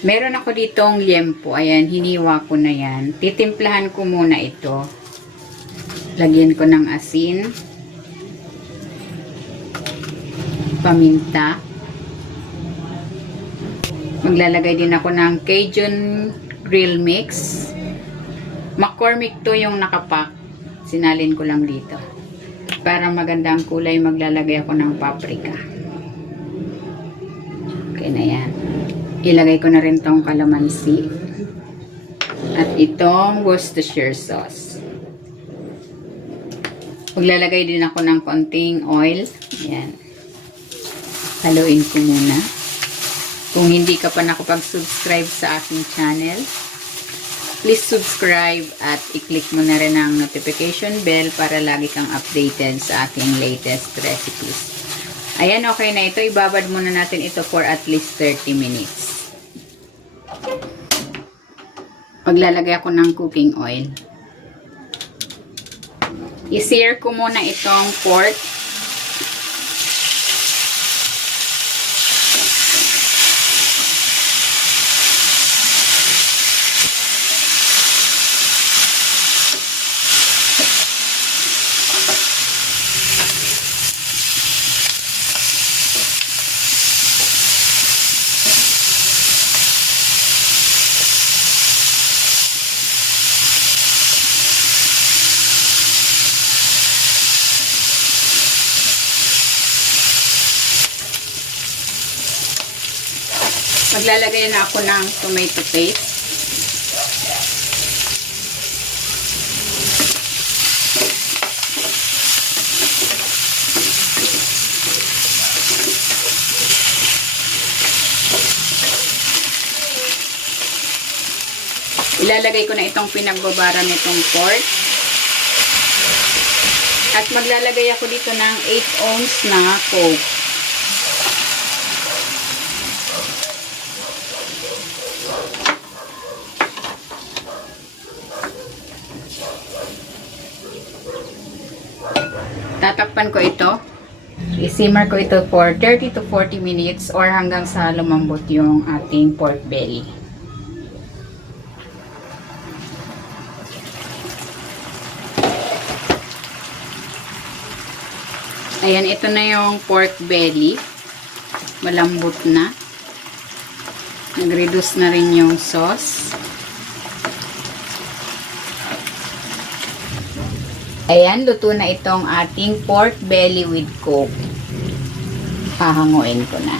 Meron ako ditong liempo. Ayan, hiniwa ko na yan. Titimplahan ko muna ito. Lagyan ko ng asin. Paminta. Maglalagay din ako ng Cajun grill mix. McCormick to yung nakapack. Sinalin ko lang dito. Para magandang kulay, maglalagay ako ng paprika. Okay na yan. Ilagay ko na rin tong kalamansi. At itong Worcestershire sauce. Maglalagay din ako ng konting oil. Yan. Haluin ko muna. Kung hindi ka pa nakapag-subscribe sa aking channel, please subscribe at i-click mo na rin ang notification bell para lagi kang updated sa aking latest recipes. Ayan, okay na ito. Ibabad muna natin ito for at least 30 minutes. Maglalagay ako ng cooking oil. I-sear ko muna itong pork. Maglalagay na ako ng tomato paste. Ilalagay ko na itong pinagbabara nitong pork. At maglalagay ako dito ng 8 ounce na Coke. Tatakpan ko ito. I-simmer ko ito for 30 to 40 minutes or hanggang sa lumambot yung ating pork belly. Ayan, ito na yung pork belly. Malambot na. Nag-reduce na rin yung sauce. Ayan, luto na itong ating pork belly with Coke. Hahanguin ko na.